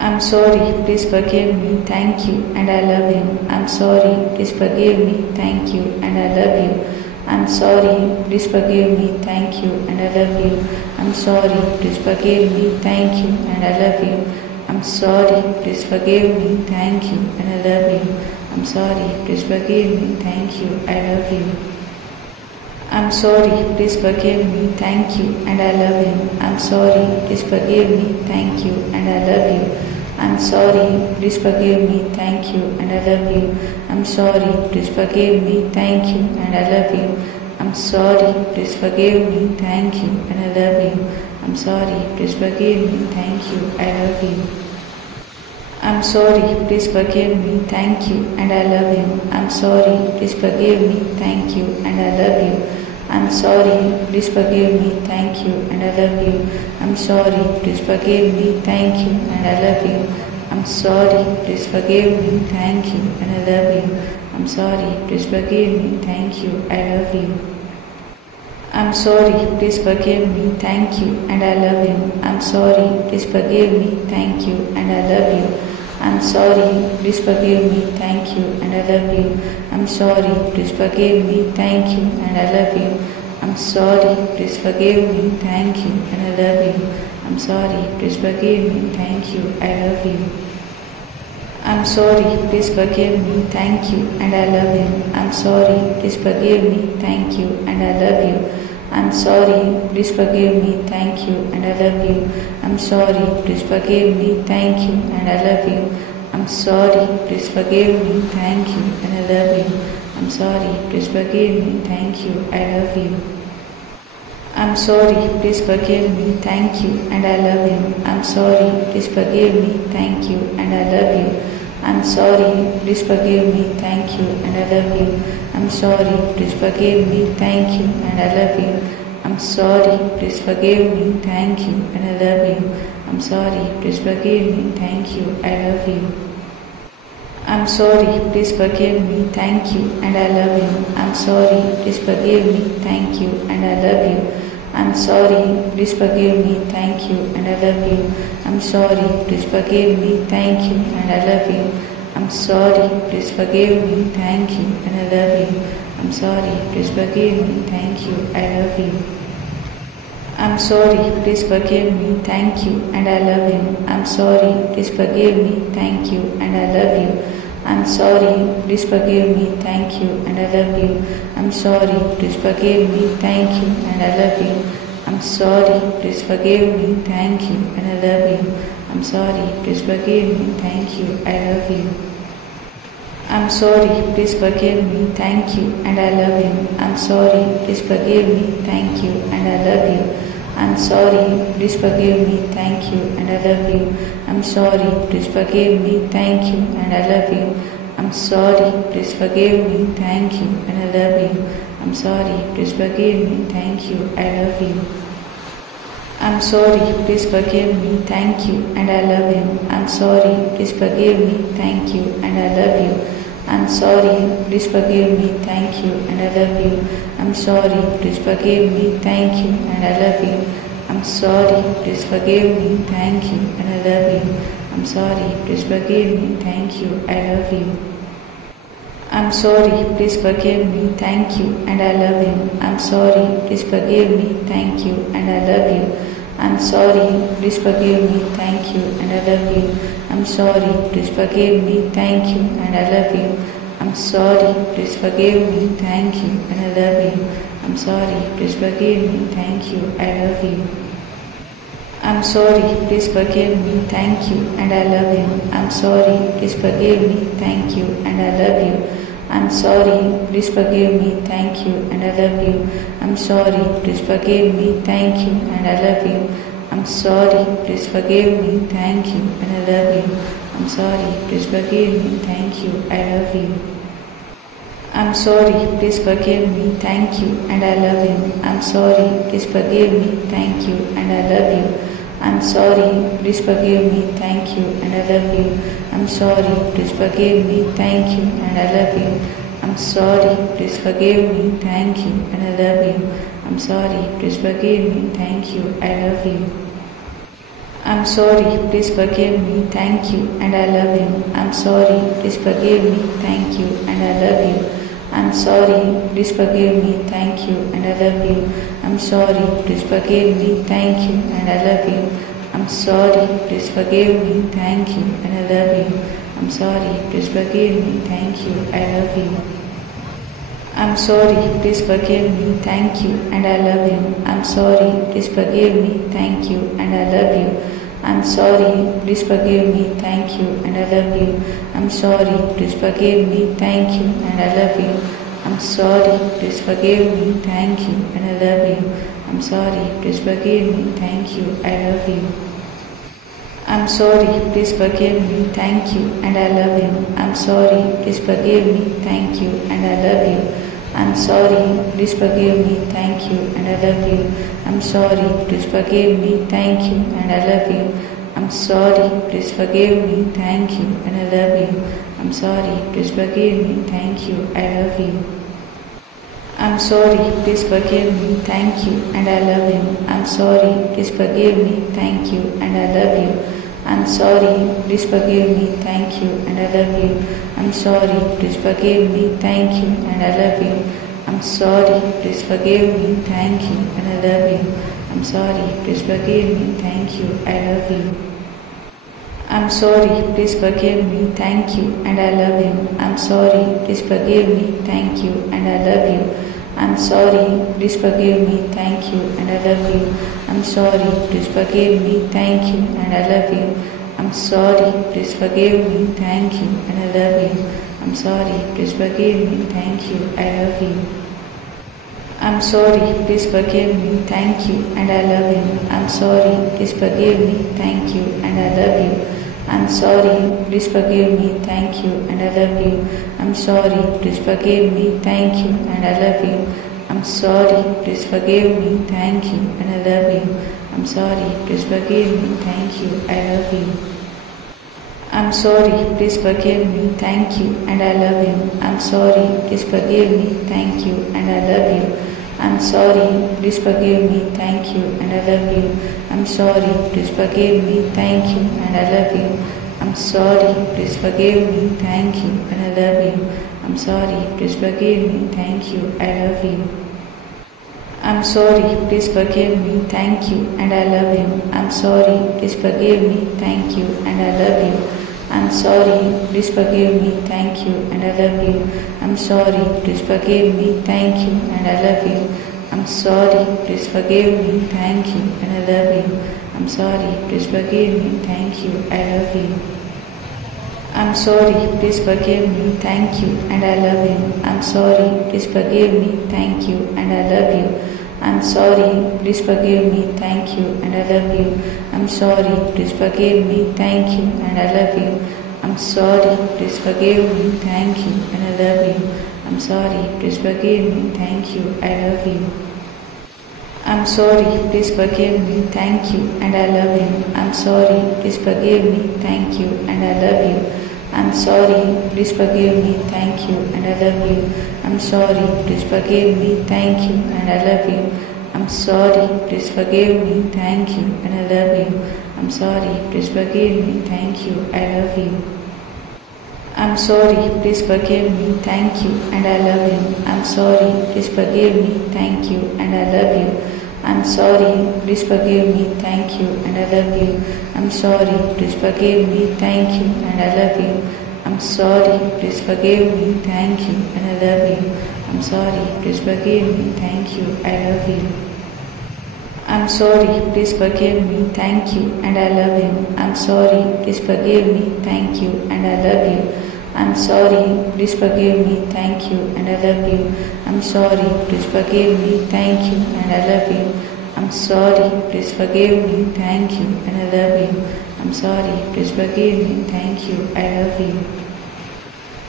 I'm sorry, please forgive me, thank you, and I love you. I'm sorry, please forgive me, thank you, and I love you. I'm sorry, please forgive me, thank you, and I love you. I'm sorry, please forgive me, thank you, and I love you. I'm sorry, please forgive me, thank you, and I love you. I'm sorry, please forgive me, thank you, I love you. I'm sorry, please forgive me, thank you, and I love you. I'm sorry, please forgive me, thank you, and I love you. I'm sorry, please forgive me, thank you, and I love you. I'm sorry, please forgive me, thank you, and I love you. I'm sorry, please forgive me, thank you, and I love you. I'm sorry, please forgive me, thank you, I love you. I'm sorry, please forgive me, thank you, and I love you. I'm sorry, please forgive me, thank you, and I love you. I'm sorry, please forgive me, thank you, and I love you. I'm sorry, please forgive me, thank you, and I love you. I'm sorry, please forgive me, thank you, and I love you. I'm sorry, please forgive me, thank you, I love you. I'm sorry, please forgive me, thank you, and I love you. I'm sorry, please forgive me, thank you, and I love you. I'm sorry, please forgive me, thank you, and I love you. I'm sorry, please forgive me, thank you, and I love you. I'm sorry, please forgive me, thank you, and I love you. I'm sorry, please forgive me, thank you, I love you. I'm sorry, please forgive me, thank you, and I love you. I'm sorry, please forgive me, thank you, and I love you. I'm sorry, please forgive me, thank you, and I love you. I'm sorry, please forgive me, thank you, and I love you. I'm sorry, please forgive me, thank you, and I love you. I'm sorry, please forgive me, thank you, I love you. I'm sorry, please forgive me, thank you, and I love you. I'm sorry, please forgive me, thank you, and I love you. I'm sorry, please forgive me, thank you, and I love you. I'm sorry, please forgive me, thank you, and I love you. I'm sorry, please forgive me, thank you, and I love you. I'm sorry, please forgive me, thank you, I love you. I'm sorry, please forgive me, thank you, and I love you. I'm sorry, please forgive me, thank you, and I love you. I'm sorry, please forgive me, thank you, and I love you. I'm sorry, please forgive me, thank you, and I love you. I'm sorry, please forgive me, thank you, and I love you. I'm sorry, please forgive me, thank you, I love you. I'm sorry, please forgive me, thank you, and I love you. I'm sorry, please forgive me, thank you, and I love you. I'm sorry, please forgive me, thank you, and I love you. I'm sorry, please forgive me, thank you, and I love you. I'm sorry, please forgive me, thank you, and I love you. I'm sorry, please forgive me, thank you, I love you. I'm sorry, please forgive me, thank you, and I love you. I'm sorry, please forgive me, thank you, and I love you. I'm sorry, please forgive me, thank you, and I love you. I'm sorry, please forgive me, thank you, and I love you. I'm sorry, please forgive me, thank you, and I love you. I'm sorry, please forgive me, thank you, I love you. I'm sorry, please forgive me, thank you, and I love you. I'm sorry, please forgive me, thank you, and I love you. I'm sorry, please forgive me, thank you, and I love you. I'm sorry, please forgive me, thank you, and I love you. I'm sorry, please forgive me, thank you, and I love you. I'm sorry, please forgive me, thank you, I love you. I'm sorry, please forgive me, thank you, and I love you. I'm sorry, please forgive me, thank you, and I love you. I'm sorry, please forgive me, thank you, and I love you. I'm sorry, please forgive me, thank you, and I love you. I'm sorry, please forgive me, thank you, and I love you. I'm sorry, please forgive me, thank you, I love you. I'm sorry, please forgive me, thank you, and I love you. I'm sorry, please forgive me, thank you, and I love you. I'm sorry, please forgive me, thank you, and I love you. I'm sorry, please forgive me, thank you, and I love you. I'm sorry, please forgive me, thank you, and I love you. I'm sorry, please forgive me, thank you, I love you. I'm sorry, please forgive me, thank you, and I love you. I'm sorry, please forgive me, thank you, and I love you. I'm sorry, please forgive me, thank you, and I love you. I'm sorry, please forgive me, thank you, and I love you. I'm sorry, please forgive me, thank you, and I love you. I'm sorry, please forgive me, thank you, I love you. I'm sorry, please forgive me, thank you, and I love you. I'm sorry, please forgive me, thank you, and I love you. I'm sorry, please forgive me, thank you, and I love you. I'm sorry, please forgive me, thank you, and I love you. I'm sorry, please forgive me, thank you, and I love you. I'm sorry, please forgive me, thank you, I love you. I'm sorry, please forgive me, thank you, and I love you. I'm sorry, please forgive me, thank you, and I love you. I'm sorry, please forgive me, thank you, and I love you. I'm sorry, please forgive me, thank you, and I love you. I'm sorry, please forgive me, thank you, and I love you. I'm sorry, please forgive me, thank you, I love you. I'm sorry, please forgive me, thank you, and I love you. I'm sorry, please forgive me, thank you, and I love you. I'm sorry, please forgive me, thank you, and I love you. I'm sorry, please forgive me, thank you, and I love you. I'm sorry, please forgive me, thank you, and I love you. I'm sorry, please forgive me, thank you, I love you. I'm sorry, please forgive me, thank you, and I love you. I'm sorry, please forgive me, thank you, and I love you. I'm sorry, please forgive me, thank you, and I love you. I'm sorry, please forgive me, thank you, and I love you. I'm sorry, please forgive me, thank you, and I love you. I'm sorry, please forgive me, thank you, I love you. I'm sorry, please forgive me, thank you, and I love you. I'm sorry, please forgive me, thank you, and I love you. I'm sorry, please forgive me, thank you, and I love you. I'm sorry, please forgive me, thank you, and I love you. I'm sorry, please forgive me, thank you, and I love you. I'm sorry, please forgive me, thank you, I love you. I'm sorry, please forgive me, thank you, and I love you. I'm sorry, please forgive me, thank you, and I love you. I'm sorry, please forgive me, thank you, and I love you. I'm sorry, please forgive me, thank you, and I love you. I'm sorry, please forgive me, thank you, and I love you. I'm sorry, please forgive me, thank you, I love you. I'm sorry, please forgive me, thank you, and I love you. I'm sorry, please forgive me, thank you, and I love you. I'm sorry, please forgive me, thank you, and I love you. I'm sorry, please forgive me, thank you, and I love you. I'm sorry, please forgive me, thank you, and I love you. I'm sorry, please forgive me, thank you, I love you. I'm sorry, please forgive me, thank you, and I love you. I'm sorry, please forgive me, thank you, and I love you. I'm sorry, please forgive me, thank you, and I love you. I'm sorry, please forgive me, thank you, and I love you. I'm sorry, please forgive me, thank you, and I love you. I'm sorry, please forgive me, thank you, I love you. I'm sorry, please forgive me, thank you, and I love you. I'm sorry, please forgive me, thank you, and I love you. I'm sorry, please forgive me, thank you, and I love you. I'm sorry, please forgive me, thank you, and I love you. I'm sorry, please forgive me, thank you, and I love you. I'm sorry, please forgive me, thank you, I love you. I'm sorry, please forgive me, thank you, and I love you. I'm sorry, please forgive me, thank you, and I love you. I'm sorry, please forgive me, thank you, and I love you. I'm sorry, please forgive me, thank you, and I love you. I'm sorry, please forgive me, thank you, and I love you. I'm sorry, please forgive me, thank you, I love you. I'm sorry, please forgive me, thank you, and I love you. I'm sorry, please forgive me, thank you, and I love you. I'm sorry, please forgive me, thank you, and I love you. I'm sorry, please forgive me, thank you, and I love you. I'm sorry, please forgive me, thank you, and I love you. I'm sorry, please forgive me, thank you, I love you. I'm sorry, please forgive me, thank you, and I love you. I'm sorry, please forgive me, thank you, and I love you. I'm sorry, please forgive me, thank you, and I love you. I'm sorry, please forgive me, thank you, and I love you. I'm sorry, please forgive me, thank you, and I love you. I'm sorry, please forgive me, thank you, I love you.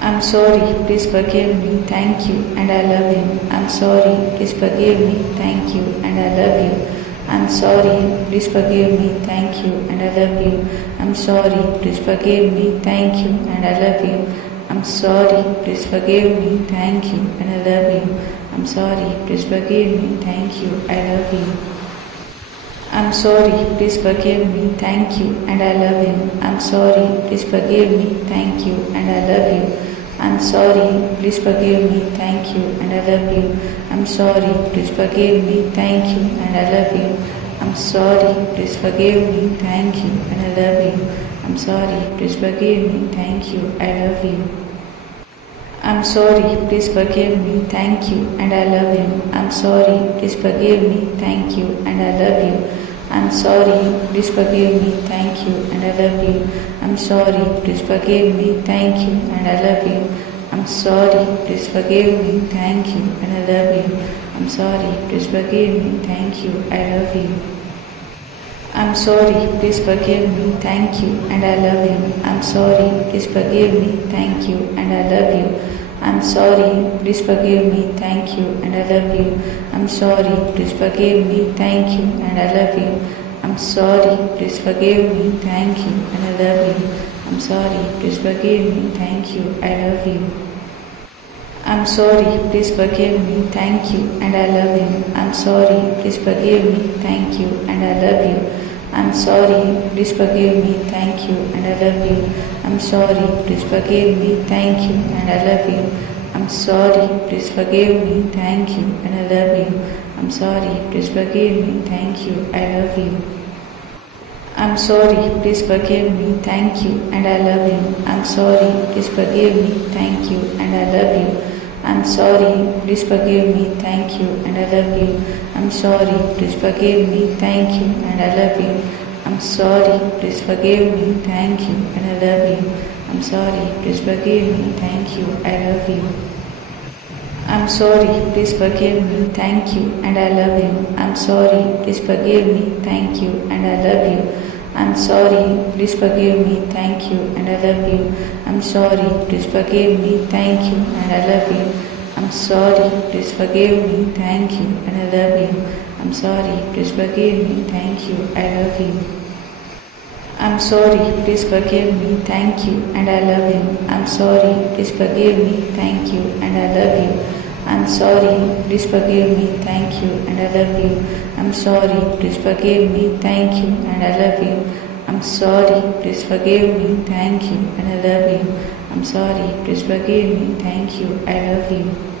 I'm sorry, please forgive me, thank you, and I love you. I'm sorry, please forgive me, thank you, and I love you. I'm sorry, please forgive me, thank you, and I love you. I'm sorry, please forgive me, thank you, and I love you. I'm sorry, please forgive me, thank you, and I love you. I'm sorry, please forgive me, thank you, I love you. I'm sorry, please forgive me, thank you, and I love you. I'm sorry, please forgive me, thank you, and I love you. I'm sorry, please forgive me, thank you, and I love you. I'm sorry, please forgive me, thank you, and I love you. I'm sorry, please forgive me, thank you, and I love you. I'm sorry, please forgive me, thank you, I love you. I'm sorry, please forgive me, thank you, and I love you. I'm sorry, please forgive me, thank you, and I love you. I'm sorry, please forgive me, thank you, and I love you. I'm sorry, please forgive me, thank you, and I love you. I'm sorry, please forgive me, thank you, and I love you. I'm sorry, please forgive me, thank you, I love you. I'm sorry, please forgive me, thank you, and I love you. I'm sorry, please forgive me, thank you, and I love you. I'm sorry, please forgive me, thank you, and I love you. I'm sorry, please forgive me, thank you, and I love you. I'm sorry, please forgive me, thank you, and I love you. I'm sorry, please forgive me, thank you, I love you. I'm sorry, please forgive me, thank you, and I love you. I'm sorry, please forgive me, thank you, and I love you. I'm sorry, please forgive me, thank you, and I love you. I'm sorry, please forgive me, thank you, and I love you. I'm sorry, please forgive me, thank you, and I love you. I'm sorry, please forgive me, thank you, I love you. I'm sorry, please forgive me, thank you, and I love you. I'm sorry, please forgive me, thank you, and I love you. I'm sorry, please forgive me, thank you, and I love you. I'm sorry, please forgive me, thank you, and I love you. I'm sorry, please forgive me, thank you, and I love you. I'm sorry, please forgive me, thank you, I love you. I'm sorry, please forgive me, thank you, and I love you. I'm sorry, please forgive me, thank you, and I love you. I'm sorry, please forgive me, thank you, and I love you. I'm sorry, please forgive me, thank you, and I love you. I'm sorry, please forgive me, thank you, and I love you. I'm sorry, please forgive me, thank you, I love you. I'm sorry, please forgive me, thank you, and I love you. I'm sorry, please forgive me, thank you, and I love you. I'm sorry, please forgive me, thank you, and I love you. I'm sorry, please forgive me, thank you, and I love you. I'm sorry, please forgive me, thank you, and I love you. I'm sorry, please forgive me, thank you, I love you.